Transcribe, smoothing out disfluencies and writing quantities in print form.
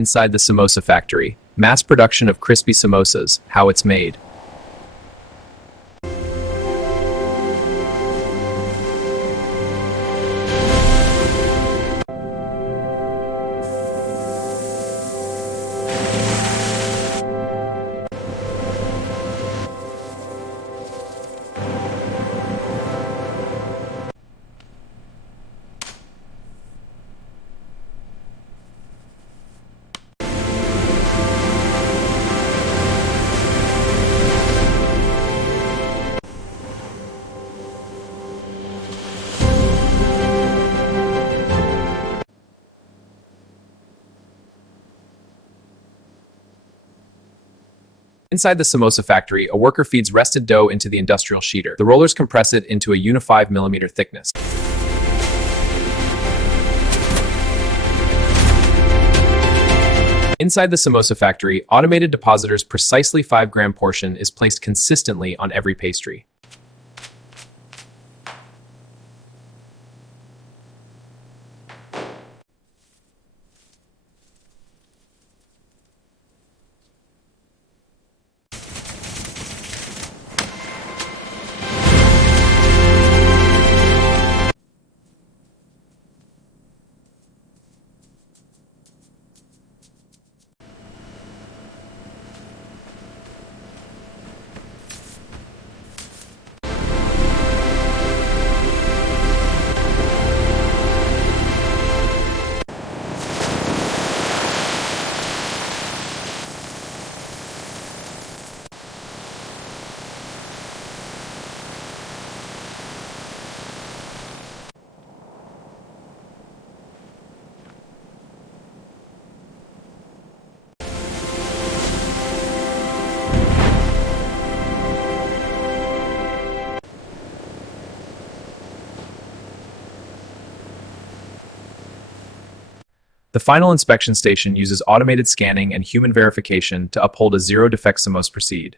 Inside the samosa factory, mass production of crispy samosas, how it's made. Inside the samosa factory, a worker feeds rested dough into the industrial sheeter. The rollers compress it into a unified 5 millimeter thickness. Inside the samosa factory, automated depositors' precisely 5-gram portion is placed consistently on every pastry. The final inspection station uses automated scanning and human verification to uphold a zero-defect samosa proceed.